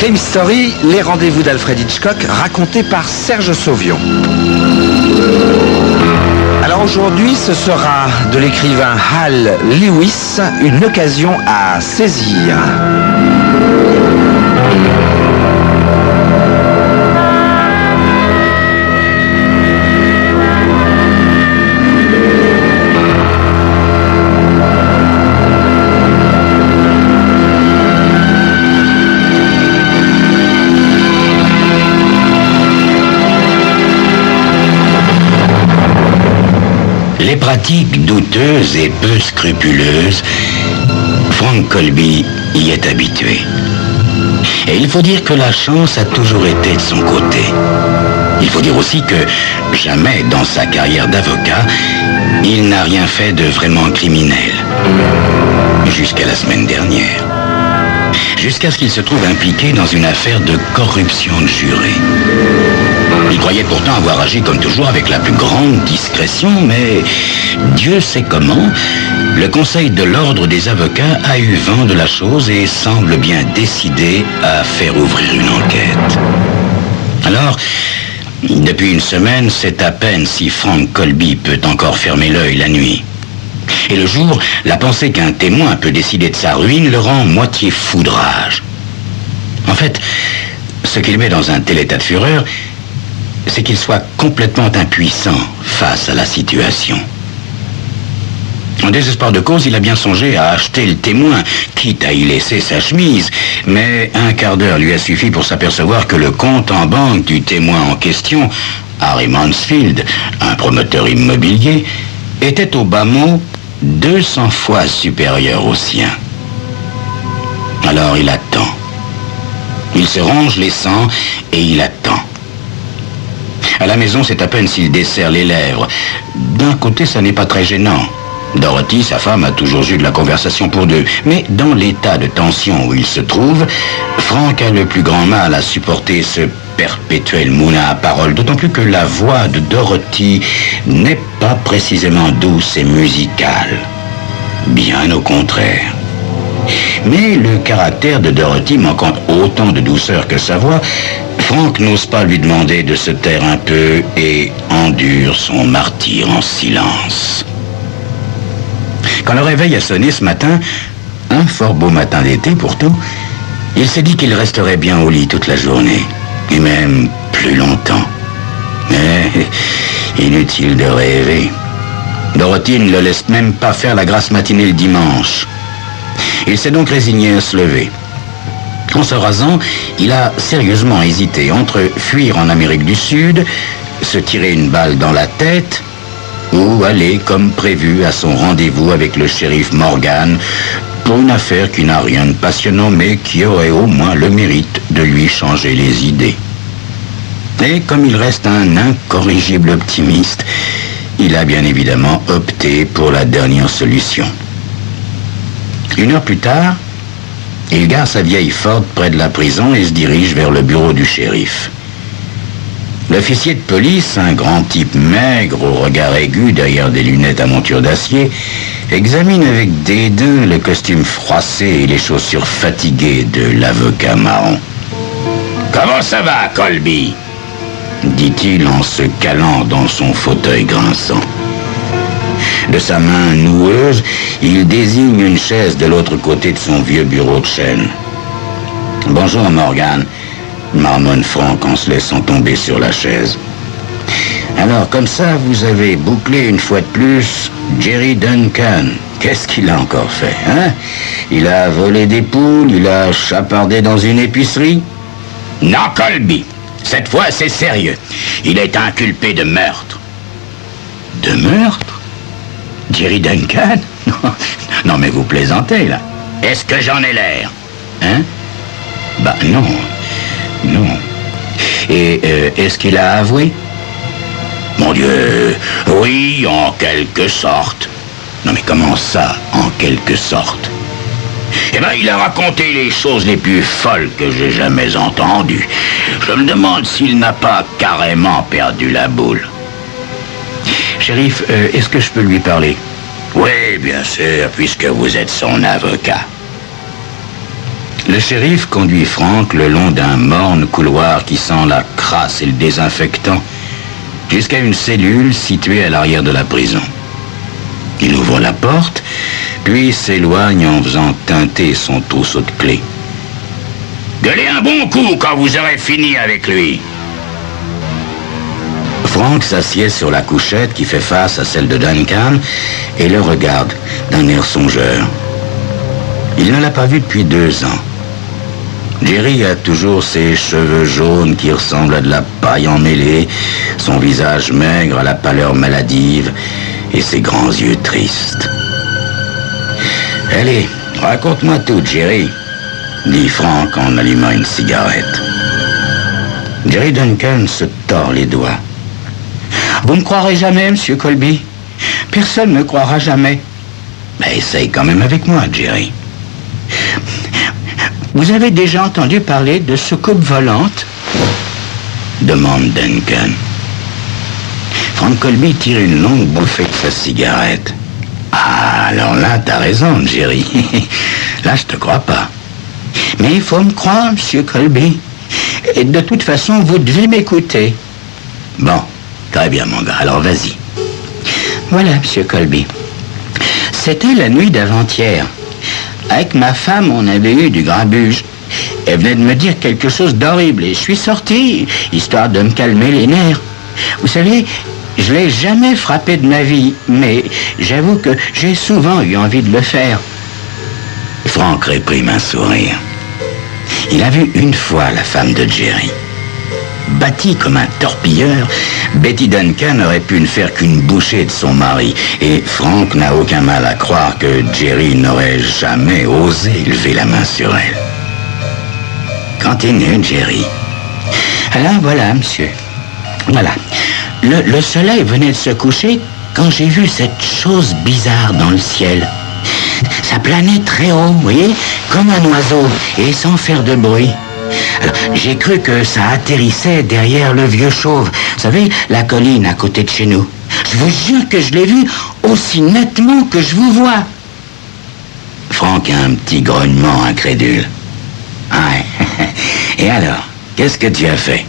Crime Story, les rendez-vous d'Alfred Hitchcock, racontés par Serge Sauvion. Alors aujourd'hui, ce sera de l'écrivain Hal Lewis, une occasion à saisir. Les pratiques douteuses et peu scrupuleuses, Frank Colby y est habitué. Et il faut dire que la chance a toujours été de son côté. Il faut dire aussi que jamais dans sa carrière d'avocat, il n'a rien fait de vraiment criminel. Jusqu'à la semaine dernière. Jusqu'à ce qu'il se trouve impliqué dans une affaire de corruption de jurés. Il croyait pourtant avoir agi comme toujours avec la plus grande discrétion, mais Dieu sait comment, le Conseil de l'Ordre des avocats a eu vent de la chose et semble bien décidé à faire ouvrir une enquête. Alors, depuis une semaine, c'est à peine si Frank Colby peut encore fermer l'œil la nuit. Et le jour, la pensée qu'un témoin peut décider de sa ruine le rend moitié fou de rage. En fait, ce qu'il met dans un tel état de fureur, c'est qu'il soit complètement impuissant face à la situation. En désespoir de cause, il a bien songé à acheter le témoin, quitte à y laisser sa chemise, mais un quart d'heure lui a suffi pour s'apercevoir que le compte en banque du témoin en question, Harry Mansfield, un promoteur immobilier, était au bas mot 200 fois supérieur au sien. Alors il attend. Il se ronge les sangs et il attend. À la maison, c'est à peine s'il desserre les lèvres. D'un côté, ça n'est pas très gênant. Dorothy, sa femme, a toujours eu de la conversation pour deux. Mais dans l'état de tension où il se trouve, Frank a le plus grand mal à supporter ce perpétuel moulin à parole, d'autant plus que la voix de Dorothy n'est pas précisément douce et musicale. Bien au contraire. Mais le caractère de Dorothy manquant autant de douceur que sa voix, Frank n'ose pas lui demander de se taire un peu et endure son martyre en silence. Quand le réveil a sonné ce matin, un fort beau matin d'été pourtant, il s'est dit qu'il resterait bien au lit toute la journée, et même plus longtemps. Mais inutile de rêver. Dorothy ne le laisse même pas faire la grasse matinée le dimanche. Il s'est donc résigné à se lever. En se rasant, il a sérieusement hésité entre fuir en Amérique du Sud, se tirer une balle dans la tête, ou aller comme prévu à son rendez-vous avec le shérif Morgan pour une affaire qui n'a rien de passionnant mais qui aurait au moins le mérite de lui changer les idées. Et comme il reste un incorrigible optimiste, il a bien évidemment opté pour la dernière solution. Une heure plus tard, il gare sa vieille Ford près de la prison et se dirige vers le bureau du shérif. L'officier de police, un grand type maigre au regard aigu derrière des lunettes à monture d'acier, examine avec dédain le costume froissé et les chaussures fatiguées de l'avocat marron. « Comment ça va, Colby ?» dit-il en se calant dans son fauteuil grinçant. De sa main noueuse, il désigne une chaise de l'autre côté de son vieux bureau de chêne. « Bonjour, Morgan », marmonne Frank en se laissant tomber sur la chaise. « Alors, comme ça, vous avez bouclé une fois de plus Jerry Duncan. Qu'est-ce qu'il a encore fait, hein? Il a volé des poules, il a chapardé dans une épicerie ?» ?»« Non, Colby, cette fois, c'est sérieux. Il est inculpé de meurtre. » »« De meurtre? Jerry Duncan? Non, mais vous plaisantez, là. Est-ce que j'en ai l'air? Hein? Bah, non. Non. Et est-ce qu'il a avoué? Mon Dieu, oui, en quelque sorte. Non, mais comment ça, en quelque sorte? Eh bien, il a raconté les choses les plus folles que j'ai jamais entendues. Je me demande s'il n'a pas carrément perdu la boule. Shérif, est-ce que je peux lui parler? Oui, bien sûr, puisque vous êtes son avocat. Le shérif conduit Frank le long d'un morne couloir qui sent la crasse et le désinfectant, jusqu'à une cellule située à l'arrière de la prison. Il ouvre la porte, puis s'éloigne en faisant teinter son trousseau de clés. Gueulez un bon coup quand vous aurez fini avec lui. Frank s'assied sur la couchette qui fait face à celle de Duncan et le regarde d'un air songeur. Il ne l'a pas vu depuis 2 ans. Jerry a toujours ses cheveux jaunes qui ressemblent à de la paille emmêlée, son visage maigre à la pâleur maladive et ses grands yeux tristes. « Allez, raconte-moi tout, Jerry », dit Frank en allumant une cigarette. Jerry Duncan se tord les doigts. « Vous ne croirez jamais, Monsieur Colby. Personne ne croira jamais. » « Mais essaye quand même avec moi, Jerry. » « Vous avez déjà entendu parler de soucoupe volante ?» demande Duncan. Frank Colby tire une longue bouffée de sa cigarette. « Ah, alors là, t'as raison, Jerry. Là, je te crois pas. » « Mais il faut me croire, Monsieur Colby. Et de toute façon, vous devez m'écouter. » « Bon, très bien, mon gars. Alors, vas-y. » « Voilà, Monsieur Colby. C'était la nuit d'avant-hier. Avec ma femme, on avait eu du grabuge. Elle venait de me dire quelque chose d'horrible et je suis sorti, histoire de me calmer les nerfs. Vous savez, je l'ai jamais frappé de ma vie, mais j'avoue que j'ai souvent eu envie de le faire. Frank réprime un sourire. Il a vu une fois la femme de Jerry. Bâtie comme un torpilleur, Betty Duncan aurait pu ne faire qu'une bouchée de son mari. Et Frank n'a aucun mal à croire que Jerry n'aurait jamais osé lever la main sur elle. Continue, Jerry. Alors voilà, monsieur. Voilà. Le soleil venait de se coucher quand j'ai vu cette chose bizarre dans le ciel. Ça planait très haut, vous voyez, comme un oiseau, et sans faire de bruit. Alors, j'ai cru que ça atterrissait derrière le vieux chauve. Vous savez, la colline à côté de chez nous. Je vous jure que je l'ai vu aussi nettement que je vous vois. Frank a un petit grognement incrédule. Ouais. Et alors, qu'est-ce que tu as fait?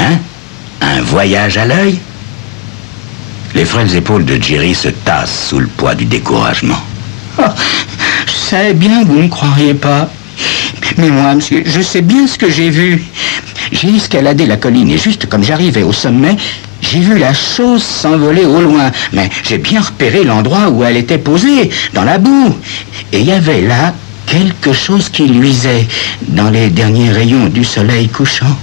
Hein? Un voyage à l'œil? Les frêles épaules de Jerry se tassent sous le poids du découragement. Oh, je savais bien que vous ne croiriez pas. Mais moi, monsieur, je sais bien ce que j'ai vu. J'ai escaladé la colline et juste comme j'arrivais au sommet, j'ai vu la chose s'envoler au loin. Mais j'ai bien repéré l'endroit où elle était posée, dans la boue. Et il y avait là quelque chose qui luisait dans les derniers rayons du soleil couchant.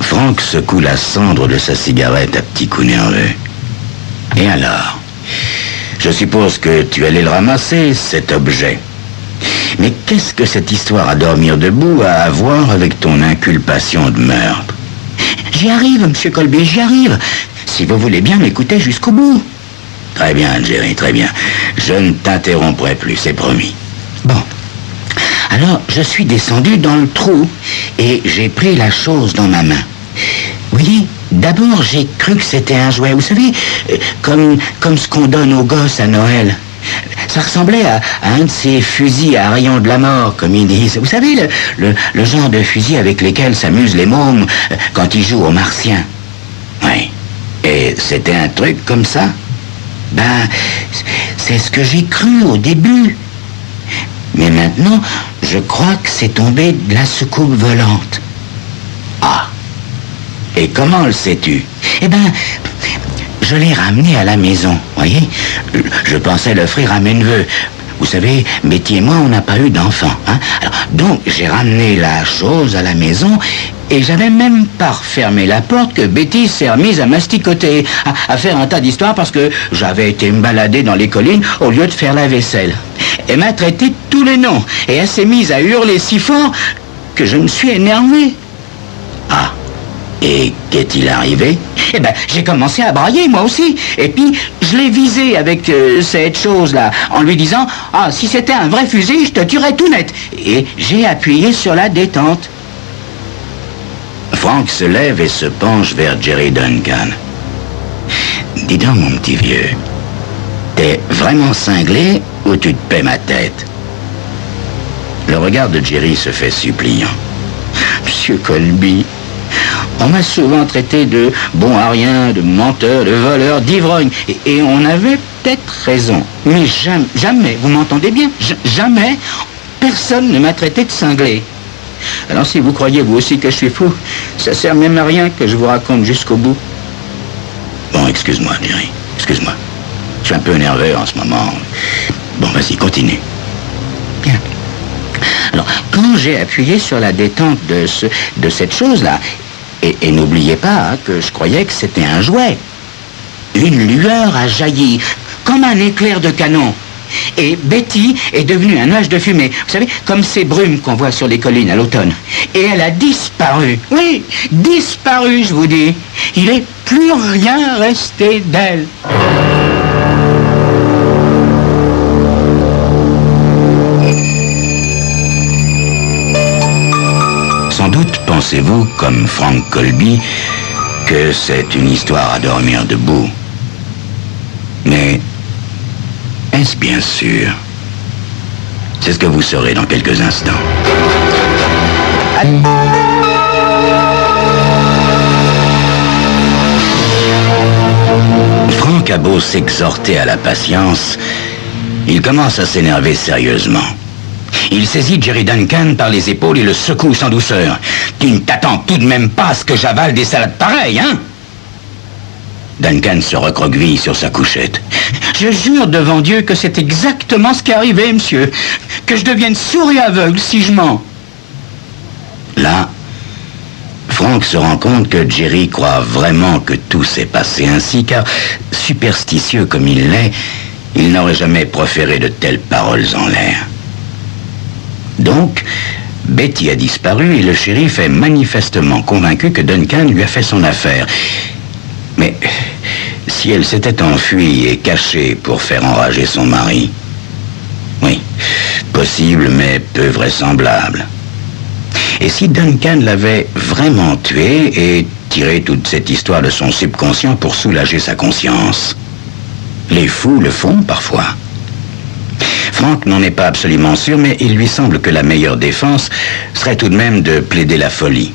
Frank secoue la cendre de sa cigarette à petits coups nerveux. Et alors? Je suppose que tu allais le ramasser, cet objet. Mais qu'est-ce que cette histoire à dormir debout a à voir avec ton inculpation de meurtre? J'y arrive, Monsieur Colby, j'y arrive. Si vous voulez bien m'écouter jusqu'au bout. Très bien, Jerry, très bien. Je ne t'interromprai plus, c'est promis. Bon. Alors, je suis descendu dans le trou et j'ai pris la chose dans ma main. Vous voyez, d'abord, j'ai cru que c'était un jouet. Vous savez, comme ce qu'on donne aux gosses à Noël. Ça ressemblait à un de ces fusils à rayons de la mort, comme ils disent. Vous savez, le genre de fusil avec lesquels s'amusent les mômes quand ils jouent aux martiens. Oui. Et c'était un truc comme ça? Ben, c'est ce que j'ai cru au début. Mais maintenant, je crois que c'est tombé de la soucoupe volante. Ah. Et comment le sais-tu? Eh ben, je l'ai ramené à la maison, voyez. Je pensais l'offrir à mes neveux. Vous savez, Betty et moi, on n'a pas eu d'enfants, hein. Alors, donc, j'ai ramené la chose à la maison et j'avais même pas refermé la porte que Betty s'est remise à masticoter, à faire un tas d'histoires parce que j'avais été me balader dans les collines au lieu de faire la vaisselle. Elle m'a traité de tous les noms et elle s'est mise à hurler si fort que je me suis énervé. Ah. Et qu'est-il arrivé? Eh ben, j'ai commencé à brailler, moi aussi. Et puis, je l'ai visé avec cette chose-là, en lui disant « Ah, si c'était un vrai fusil, je te tuerais tout net. » Et j'ai appuyé sur la détente. Frank se lève et se penche vers Jerry Duncan. « Dis donc, mon petit vieux, t'es vraiment cinglé ou tu te paies ma tête? » Le regard de Jerry se fait suppliant. Monsieur Colby, on m'a souvent traité de bon à rien, de menteur, de voleur, d'ivrogne. Et on avait peut-être raison. Mais jamais, vous m'entendez bien, jamais, personne ne m'a traité de cinglé. Alors si vous croyez vous aussi que je suis fou, ça sert même à rien que je vous raconte jusqu'au bout. Bon, excuse-moi, Jerry, excuse-moi. Je suis un peu nerveux en ce moment. Bon, vas-y, continue. Bien. Alors, quand j'ai appuyé sur la détente de cette chose-là, et n'oubliez pas que je croyais que c'était un jouet, une lueur a jailli, comme un éclair de canon. Et Betty est devenue un nuage de fumée. Vous savez, comme ces brumes qu'on voit sur les collines à l'automne. Et elle a disparu. Oui, disparu, je vous dis. Il n'est plus rien resté d'elle. Sans doute pensez-vous, comme Frank Colby, que c'est une histoire à dormir debout. Mais est-ce bien sûr? C'est ce que vous saurez dans quelques instants. Frank a beau s'exhorter à la patience, il commence à s'énerver sérieusement. Il saisit Jerry Duncan par les épaules et le secoue sans douceur. « Tu ne t'attends tout de même pas à ce que j'avale des salades pareilles, hein ?» Duncan se recroqueville sur sa couchette. « Je jure devant Dieu que c'est exactement ce qui est arrivé, monsieur. Que je devienne sourd et aveugle si je mens. » Là, Frank se rend compte que Jerry croit vraiment que tout s'est passé ainsi, car, superstitieux comme il l'est, il n'aurait jamais proféré de telles paroles en l'air. Donc, Betty a disparu et le shérif est manifestement convaincu que Duncan lui a fait son affaire. Mais si elle s'était enfuie et cachée pour faire enrager son mari? Oui, possible mais peu vraisemblable. Et si Duncan l'avait vraiment tué et tiré toute cette histoire de son subconscient pour soulager sa conscience? Les fous le font parfois. Frank n'en est pas absolument sûr, mais il lui semble que la meilleure défense serait tout de même de plaider la folie.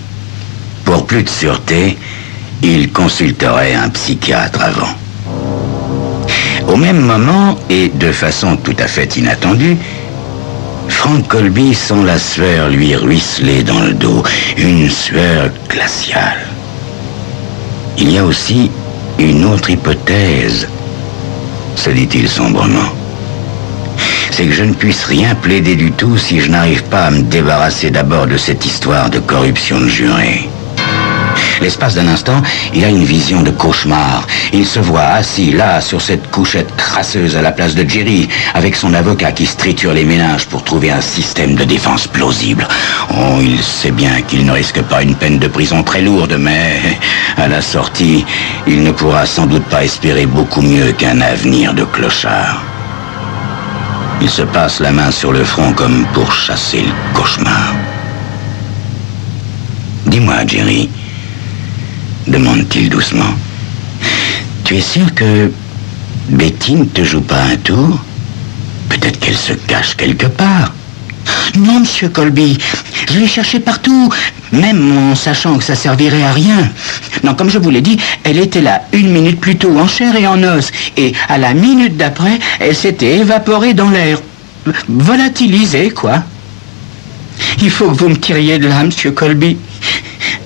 Pour plus de sûreté, il consulterait un psychiatre avant. Au même moment, et de façon tout à fait inattendue, Frank Colby sent la sueur lui ruisseler dans le dos, une sueur glaciale. Il y a aussi une autre hypothèse, se dit-il sombrement. C'est que je ne puisse rien plaider du tout si je n'arrive pas à me débarrasser d'abord de cette histoire de corruption de jurés. L'espace d'un instant, il a une vision de cauchemar. Il se voit assis là, sur cette couchette crasseuse à la place de Jerry, avec son avocat qui se triture les méninges pour trouver un système de défense plausible. Oh, il sait bien qu'il ne risque pas une peine de prison très lourde, mais à la sortie, il ne pourra sans doute pas espérer beaucoup mieux qu'un avenir de clochard. Il se passe la main sur le front comme pour chasser le cauchemar. « Dis-moi, Jerry, demande-t-il doucement, tu es sûr que Betty ne te joue pas un tour? Peut-être qu'elle se cache quelque part. » « Non, monsieur Colby, je l'ai cherchée partout, même en sachant que ça servirait à rien. Non, comme je vous l'ai dit, elle était là 1 minute plus tôt, en chair et en os, et à la minute d'après, elle s'était évaporée dans l'air. Volatilisée, quoi. Il faut que vous me tiriez de là, monsieur Colby.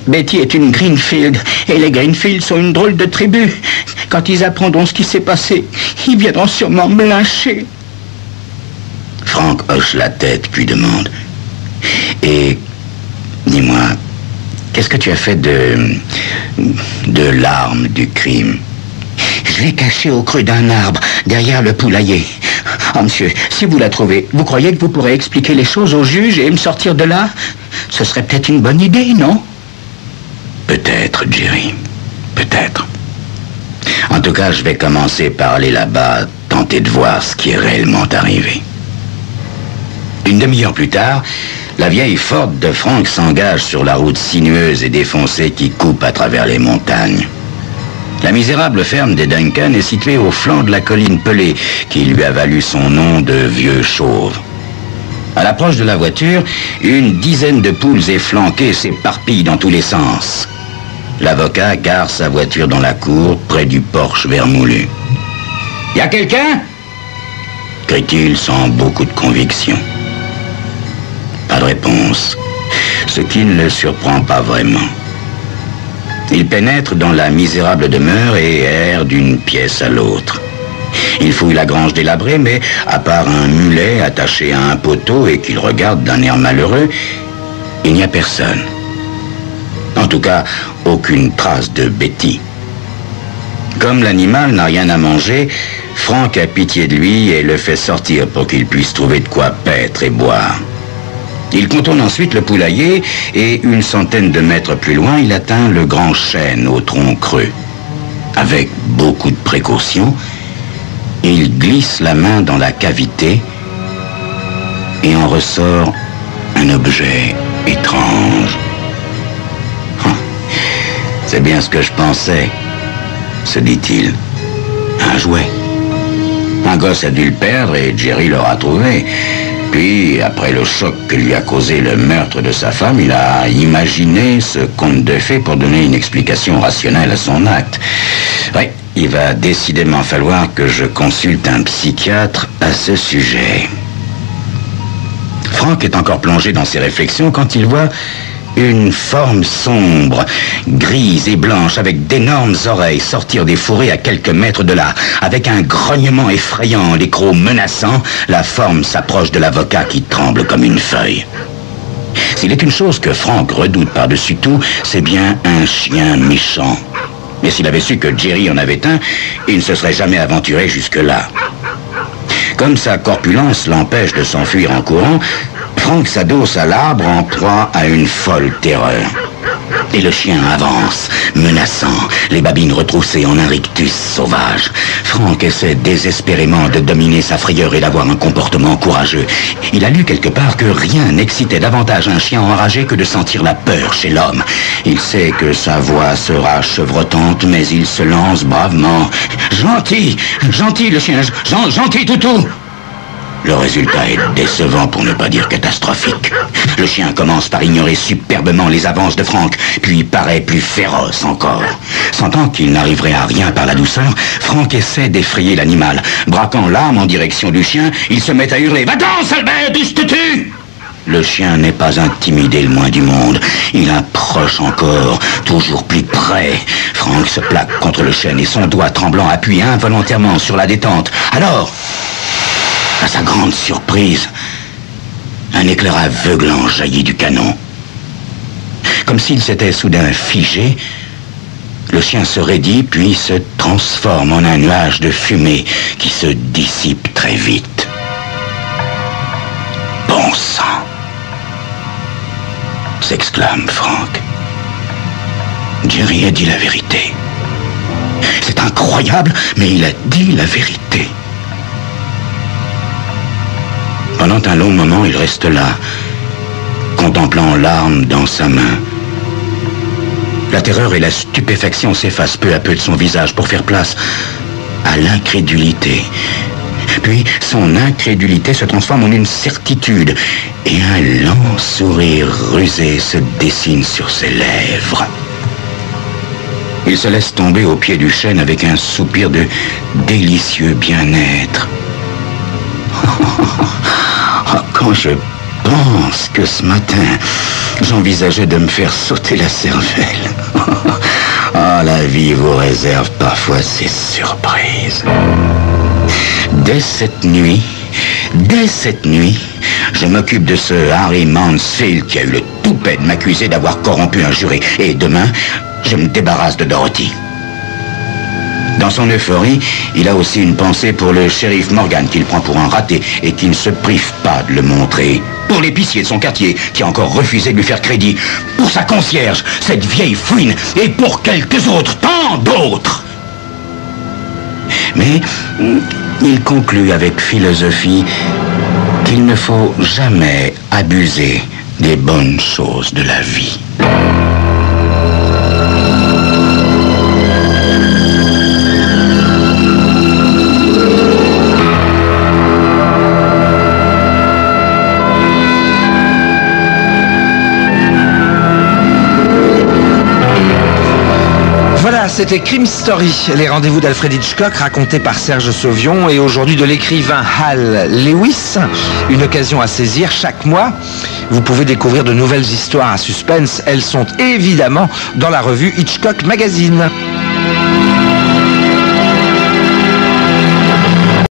Betty est une Greenfield, et les Greenfields sont une drôle de tribu. Quand ils apprendront ce qui s'est passé, ils viendront sûrement me lyncher. Frank hoche la tête, puis demande, « Et, dis-moi, qu'est-ce que tu as fait de l'arme du crime? » « Je l'ai cachée au creux d'un arbre, derrière le poulailler. Oh, monsieur, si vous la trouvez, vous croyez que vous pourrez expliquer les choses au juge et me sortir de là? Ce serait peut-être une bonne idée, non? » Peut-être, Jerry, peut-être. En tout cas, je vais commencer par aller là-bas, tenter de voir ce qui est réellement arrivé. Une demi-heure plus tard, la vieille Ford de Frank s'engage sur la route sinueuse et défoncée qui coupe à travers les montagnes. La misérable ferme des Duncan est située au flanc de la colline pelée qui lui a valu son nom de Vieux Chauve. À l'approche de la voiture, une dizaine de poules efflanquées s'éparpillent dans tous les sens. L'avocat gare sa voiture dans la cour, près du porche vermoulu. « Y a quelqu'un ?» crie-t-il sans beaucoup de conviction. Pas de réponse, ce qui ne le surprend pas vraiment. Il pénètre dans la misérable demeure et erre d'une pièce à l'autre. Il fouille la grange délabrée, mais à part un mulet attaché à un poteau et qu'il regarde d'un air malheureux, il n'y a personne. En tout cas, aucune trace de Betty. Comme l'animal n'a rien à manger, Frank a pitié de lui et le fait sortir pour qu'il puisse trouver de quoi paître et boire. Il contourne ensuite le poulailler et une centaine de mètres plus loin, il atteint le grand chêne au tronc creux. Avec beaucoup de précaution, il glisse la main dans la cavité et en ressort un objet étrange. C'est bien ce que je pensais, se dit-il. Un jouet. Un gosse a dû le perdre et Jerry l'aura trouvé. Puis, après le choc que lui a causé le meurtre de sa femme, il a imaginé ce conte de fées pour donner une explication rationnelle à son acte. Oui, il va décidément falloir que je consulte un psychiatre à ce sujet. Frank est encore plongé dans ses réflexions quand il voit une forme sombre, grise et blanche, avec d'énormes oreilles sortir des fourrés à quelques mètres de là. Avec un grognement effrayant, les crocs menaçants, la forme s'approche de l'avocat qui tremble comme une feuille. S'il est une chose que Frank redoute par-dessus tout, c'est bien un chien méchant. Mais s'il avait su que Jerry en avait un, il ne se serait jamais aventuré jusque-là. Comme sa corpulence l'empêche de s'enfuir en courant, Frank s'adosse à l'arbre en proie à une folle terreur. Et le chien avance, menaçant, les babines retroussées en un rictus sauvage. Frank essaie désespérément de dominer sa frayeur et d'avoir un comportement courageux. Il a lu quelque part que rien n'excitait davantage un chien enragé que de sentir la peur chez l'homme. Il sait que sa voix sera chevrotante, mais il se lance bravement. « Gentil, gentil le chien, gentil toutou !» Le résultat est décevant pour ne pas dire catastrophique. Le chien commence par ignorer superbement les avances de Frank, puis paraît plus féroce encore. Sentant qu'il n'arriverait à rien par la douceur, Frank essaie d'effrayer l'animal. Braquant l'arme en direction du chien, il se met à hurler « Va-t'en, sale bête, d'où je te tue !» Le chien n'est pas intimidé le moins du monde. Il approche encore, toujours plus près. Frank se plaque contre le chêne et son doigt tremblant appuie involontairement sur la détente. Alors, à sa grande surprise, un éclair aveuglant jaillit du canon. Comme s'il s'était soudain figé, le chien se raidit puis se transforme en un nuage de fumée qui se dissipe très vite. Bon sang! S'exclame Frank. Jerry a dit la vérité. C'est incroyable, mais il a dit la vérité. Pendant un long moment, il reste là, contemplant l'arme dans sa main. La terreur et la stupéfaction s'effacent peu à peu de son visage pour faire place à l'incrédulité. Puis, son incrédulité se transforme en une certitude et un lent sourire rusé se dessine sur ses lèvres. Il se laisse tomber au pied du chêne avec un soupir de délicieux bien-être. Quand je pense que ce matin, j'envisageais de me faire sauter la cervelle. Ah, la vie vous réserve parfois ces surprises. Dès cette nuit, je m'occupe de ce Harry Mansfield qui a eu le toupet de m'accuser d'avoir corrompu un juré. Et demain, je me débarrasse de Dorothy. Dans son euphorie, il a aussi une pensée pour le shérif Morgan qu'il prend pour un raté et qui ne se prive pas de le montrer. Pour l'épicier de son quartier qui a encore refusé de lui faire crédit. Pour sa concierge, cette vieille fouine. Et pour quelques autres, tant d'autres. Mais il conclut avec philosophie qu'il ne faut jamais abuser des bonnes choses de la vie. Voilà, c'était Crime Story, les rendez-vous d'Alfred Hitchcock racontés par Serge Sauvion et aujourd'hui de l'écrivain Hal Lewis. Une occasion à saisir chaque mois. Vous pouvez découvrir de nouvelles histoires à suspense. Elles sont évidemment dans la revue Hitchcock Magazine.